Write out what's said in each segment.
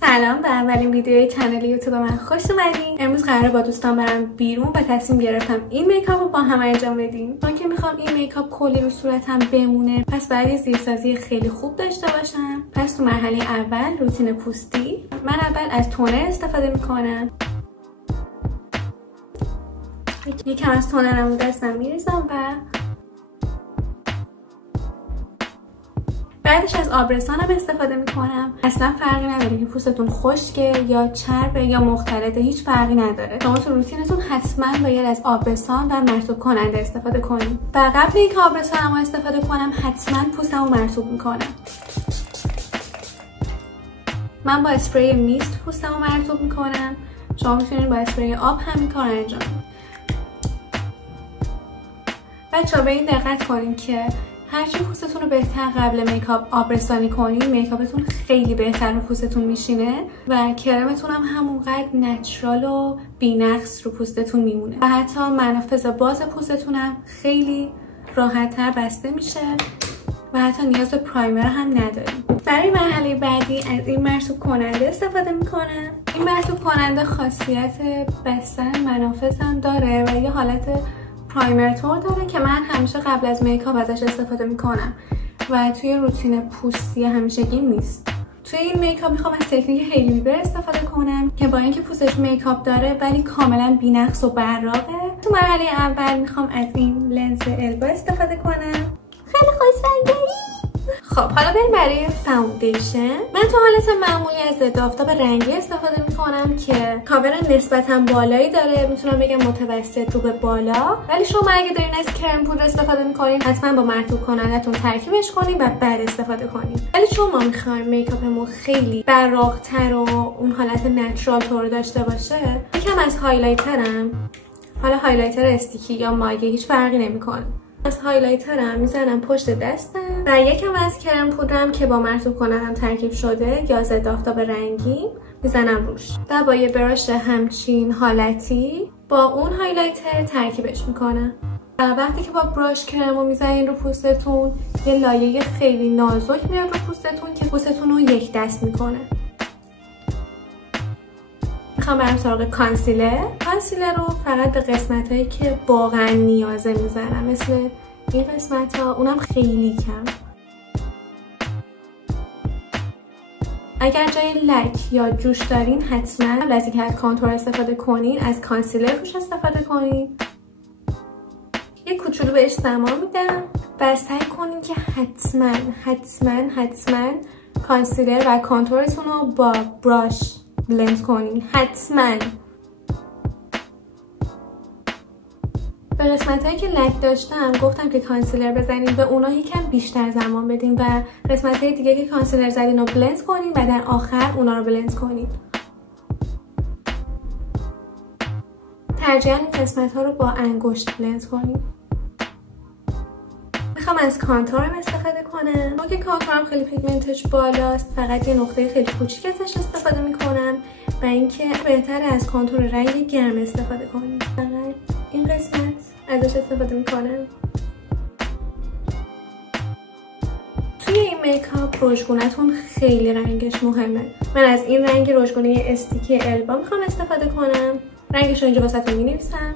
سلام، به اولین ویدیوی کانال یوتیوب من خوش اومدین. امروز قراره با دوستان برم بیرون و تصمیم گرفتم این میکاپ رو با هم انجام بدیم. چون که میخوام این میکاپ کلی رو صورتم بمونه، پس باید یه زیرسازی خیلی خوب داشته باشم. پس تو مرحله اول روتین پوستی، من اول از تونر استفاده میکنم. یکم از تونرم رو دستم میریزم و بعدش از آبرسانم استفاده میکنم. اصلا فرقی نداره که پوستتون خشکه یا چربه یا مختلطه، هیچ فرقی نداره. شما تو روتینتون حتما باید از آبرسان و مرطوب کننده استفاده کنید. و قبل اینکه آبرسانم رو استفاده کنم حتما پوستم رو مرطوب میکنم. من با اسپری میست پوستم رو مرطوب میکنم. شما میتونید با اسپری آب همین کار انجام بدید. بچه‌ها به این دقت کنید که هرچی پوستتون رو بهتر قبل میکاپ آبرسانی کنید، میکاپتون خیلی بهتر رو پوستتون میشینه و کرمتون هم همونقدر نچرال و بی‌نقص رو پوستتون میمونه و حتی منافذ باز پوستتون هم خیلی راحت‌تر بسته میشه و حتی نیاز به پرایمر هم نداریم. برای مرحله بعدی از این مرطوب کننده استفاده میکنم. این مرطوب کننده خاصیت بستن منافذ هم داره و یه حالت پرایمر طور داره که من همیشه قبل از میکاپ ازش استفاده میکنم و توی روتین پوستی همیشگی نیست. توی این میکاپ میخوام از تکنیک هیلی بیبر استفاده کنم که با اینکه پوستش میکاپ داره ولی کاملا بی‌نقص و براقه. تو مرحله اول میخوام از این لنز البا استفاده کنم. خیلی خوش‌رنگی. خب حالا بریم برای فاوندیشن. من تو حالت معمولی از ضد آفتاب رنگی استفاده میکنم که کاور نسبتا بالایی داره، میتونم بگم متوسط رو به بالا. ولی شما اگه دارین از کرم پودر استفاده میکنین حتما با مرطوب کنندتون ترکیبش کنین و بعد استفاده کنین. ولی چون ما میخوایم میکاپمون خیلی براق‌تر و اون حالت نچرال طور داشته باشه، یکم از هایلایترم، حالا هایلایتر استیکی یا مایع هیچ فرقی نمیکنه، از هایلایترم میزنم پشت دستم و یکم از کرم پودرم که با مرطوب کنندم ترکیب شده یا ضد آفتاب رنگی میزنم روش و با یه براش همچین حالتی با اون هایلایتر ترکیبش میکنم. و وقتی که با براش کرم رو میزنین رو پوستتون یه لایه خیلی نازک میاد رو پوستتون که پوستتون رو یک دست میکنه. میخوام برم سراغ کانسیلر. کانسیلر رو فقط به قسمت هایی که واقعا نیازه میزنم، مثل این قسمت ها، اونم خیلی کم. اگر جای لک یا جوش دارین حتما قبل از اینکه از کانتور استفاده کنین از کانسیلر روش استفاده کنین. یه کوچولو بهش زمان میدم و سعی کنین که حتما کانسیلر و کانتورتون رو با براش بلند کنین. حتما به قسمت هایی که لک داشتم گفتم که کانسیلر بزنین، به اونا یکم بیشتر زمان بدین و قسمت های دیگه که کانسیلر زدین رو بلند کنین و در آخر اونا رو بلند کنین. ترجیحاً این قسمت ها رو با انگشت بلند کنین. میخوام از کانتورم استفاده کنم. چون که کانتورم خیلی پیگمنتش بالاست، فقط یه نقطه خیلی کوچیک ازش استفاده میکنم و اینکه بهتره از کانتور رنگ گرم استفاده کنیم. فقط این قسمت ازش استفاده میکنم. توی این میکاپ رژگونتون خیلی رنگش مهمه. من از این رنگ رژگونه استیکی البا میخوام استفاده کنم. رنگش رو اینجا واسهتون مینویسم.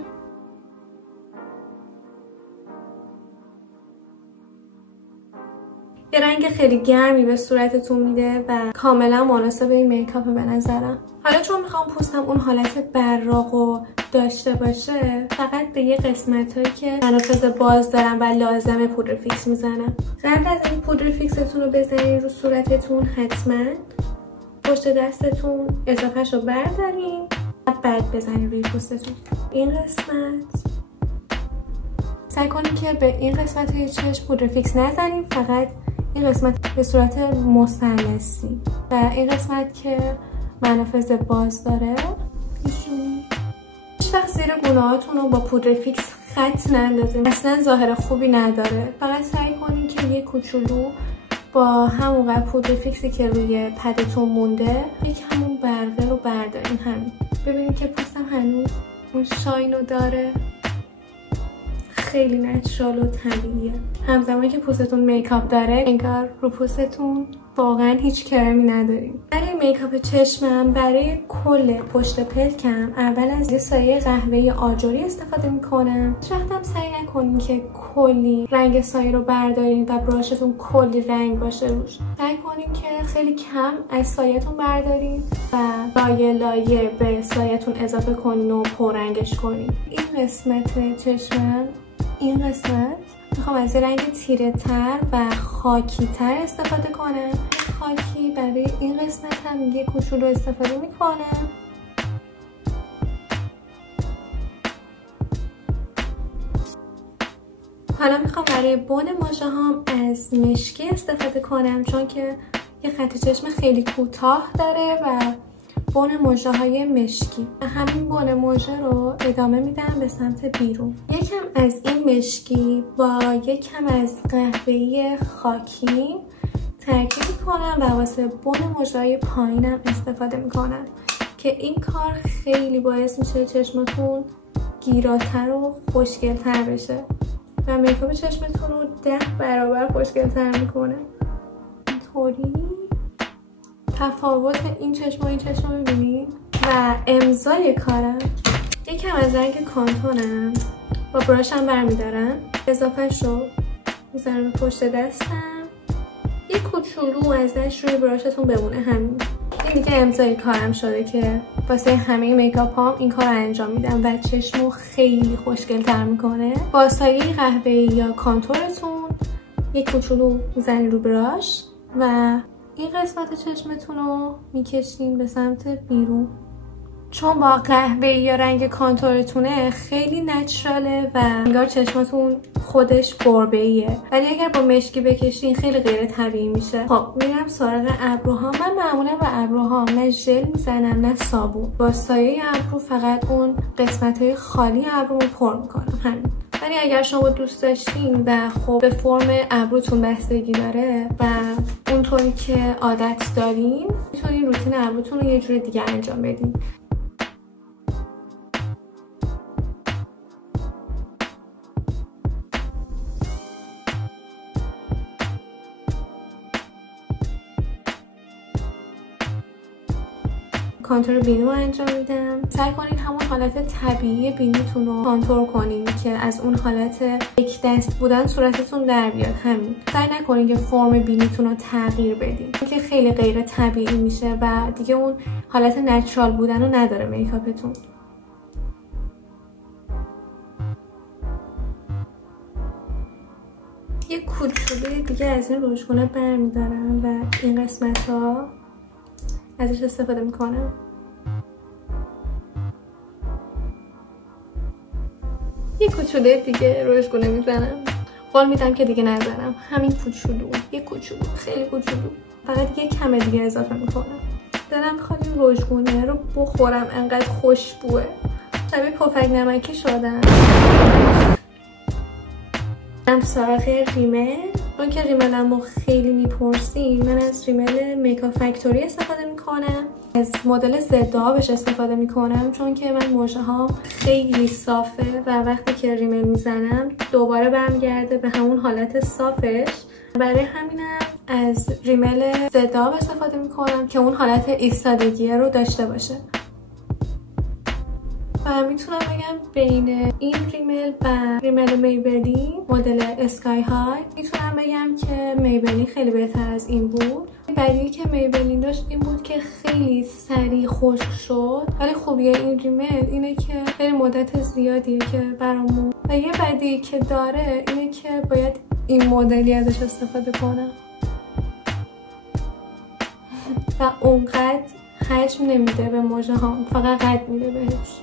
یه رنگ خیلی گرمی به صورتتون میده و کاملا مناسب این میکاپ به نظرم. حالا چون میخوام پوستم اون حالت براق و داشته باشه، فقط به یه قسمت هایی که منافذ باز دارم و لازمه پودر فیکس میزنم. قبل از این پودر فیکستون رو بزنین رو صورتتون حتما پشت دستتون اضافهش رو بردارین و بعد بزنین روی پوستتون. این قسمت سعی کنین که به این قسمت های چشم پودر فیکس نزنین، فقط این قسمت به صورت مثلثی و این قسمت که منافذ باز داره هیچ وقت زیر گونه‌هاتون رو با پودر فیکس خط نندازین، اصلا ظاهر خوبی نداره. فقط سعی کنین که یه کوچولو با همونقدر پودر فیکسی که روی پدتون مونده یک همون برقه رو بردارین. همین ببینید که پوستم هنوز اون شاینو داره. خیلی نچرال و طبیعیه. همزمان که پوستتون میکاپ داره انگار رو پوستتون واقعا هیچ کرمی نداریم. برای میکاپ چشمم برای کل پشت پلکم اول از یه سایه قهوه‌ای آجوری استفاده میکنم. هیچ وقتم سعی نکنین که کلی رنگ سایه رو بردارین و براشتون کلی رنگ باشه روش. سعی کنین که خیلی کم از سایه‌تون بردارین و لایه لایه به سایه‌تون اضافه کنین و پررنگش کنین. این قسمت چشمم، این قسمت میخوام از یه رنگ تیره تر و خاکی تر استفاده کنم. خاکی برای این قسمت هم یه کوچولو استفاده میکنم. حالا میخوام برای بن مژه هام از مشکی استفاده کنم چون که یه خط چشم خیلی کوتاه داره و بن مژه های مشکی. همین بن مژه رو ادامه میدم به سمت بیرون. یکم از این مشکی با یکم از قهوه‌ای خاکی ترکیب کنم و واسه بن مژه های پایینم استفاده میکنم که این کار خیلی باعث میشه چشمتون گیراتر و خوشگلتر بشه و میکاپ چشمتون رو 10 برابر خوشگلتر میکنه. اینطوری تفاوت این چشم و این چشم رو میبینید. و امضای کارم یکم از رنگ کانتونم با براشم برمیدارم، اضافهش رو میذارم پشت دستم، یه کوچولو ازش روی براشتون بمونه. همین این دیگه امضای کارم شده که واسه همه میکاپ هام این کار رو انجام میدم و چشمو خیلی خوشگل‌تر میکنه. با سایه قهوه‌ای یا کانتورتون یه کوچولو میزنین رو براش و این قسمت چشمتون رو میکشین به سمت بیرون. چون با قهوه‌ای یا رنگ کانتورتونه خیلی نچراله و انگار چشمتون خودش گربه‌ایه، ولی اگر با مشکی بکشین خیلی غیر طبیعی میشه. خب میرم سراغ ابروها. من معمولا با ابروها نه ژل میزنم نه صابون. با سایه ابرو فقط اون قسمت‌های خالی ابرومو پر میکنم. همین. ولی اگر شما دوست داشتین و خب به فرم ابروتون بستگی داره و اونطوری که عادت دارین میتونین روتین ابروتون رو یه جور دیگه انجام بدین. کانتور بینی رو انجام میدم. سعی کنین همون حالت طبیعی بینیتون رو کانتور کنین که از اون حالت یک دست بودن صورتتون در بیاد. همین. سعی نکنین که فرم بینیتون رو تغییر بدین که خیلی غیر طبیعی میشه و دیگه اون حالت نچرال بودن رو نداره میکاپتون. یه کوچولوی دیگه از این روشگونه برمیدارم و این قسمت ها ازش استفاده میکنم. یه کوچولوی دیگه روشگونه میزنم. قول میدم که دیگه نزنم. همین کوچولو، یه کوچولو، خیلی کوچولو. فقط یه کم دیگه اضافه میکنم. دلم میخواد این روشگونه رو بخورم، انقدر خوشبوه. شبیه پفک نمکی شدم. من سراغ ریمل. چون که ریملمو خیلی میپرسین، من از ریمل میکاپ فکتوری استفاده میکنم. از مدل ضد آبش استفاده میکنم چون که من مژه ها خیلی صافه و وقتی که ریمل میزنم دوباره برمیگرده به همون حالت صافش. برای همینم از ریمل ضد آب استفاده میکنم که اون حالت ایستادگی رو داشته باشه. و میتونم بگم بین این ریمل و ریمل میبلین مدل اسکای های میتونم بگم که میبلین خیلی بهتر از این بود. بدیهی که میبلین داشت این بود که خیلی سریع خشک شد، ولی خوبی این ریمل اینه که خیلی مدت زیادیه که برامون. و یه بدیهی که داره اینه که باید این مدلی ازش استفاده کنم و اونقدر حجم نمیده به مژه ها، فقط قد میده بهش.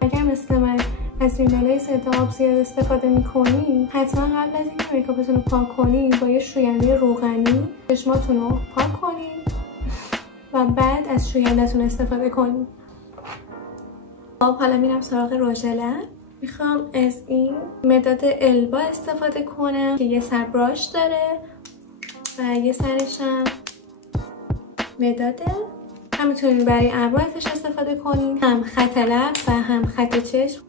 اگر مثل من از ریمل‌های ضد آب زیاد استفاده میکنین، حتما قبل از اینکه میکاپتون رو پاک کنین با یه شوینده روغنی چشماتون رو پاک کنین و بعد از شوینده‌تون استفاده کنین. خب حالا میرم سراغ رژ لب. میخوام از این مداد البا استفاده کنم که یه سر براش داره و یه سرش هم مداده. هم میتونین برای ابرو ازش استفاده کنین، هم خط لب و هم خط چشم.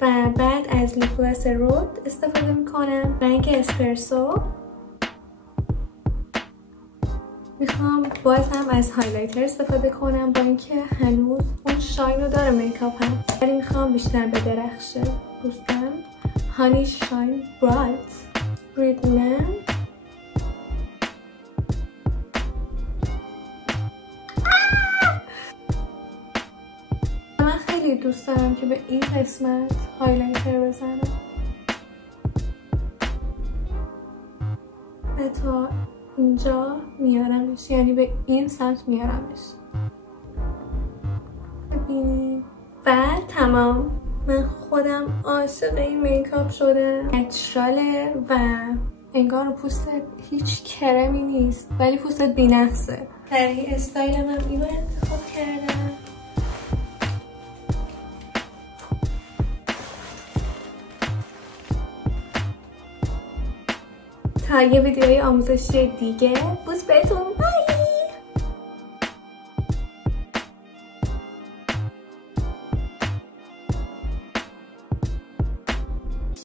و بعد از لیپ گلاس رود استفاده میکنم، رنگ اسپرسو. میخوام باز هم از هایلایتر استفاده کنم با اینکه هنوز اون شاین رو داره میکاپ هم، ولی میخوام بیشتر بدرخشه. دوستان هانی شاین برایت ریدمن. من خیلی دوست دارم که به این قسمت هایلایتر بزنم و تا اینجا میارمش، یعنی به این سمت میارمش. ببینید بعد تمام. من خودم عاشق این میکاپ شدم. نچراله و انگار پوستت هیچ کرمی نیست ولی پوستت بی‌نقصه. برای استایل من اینو انتخاب کردم. تا یه ویدیوی آموزشی دیگه، بوس بهتون.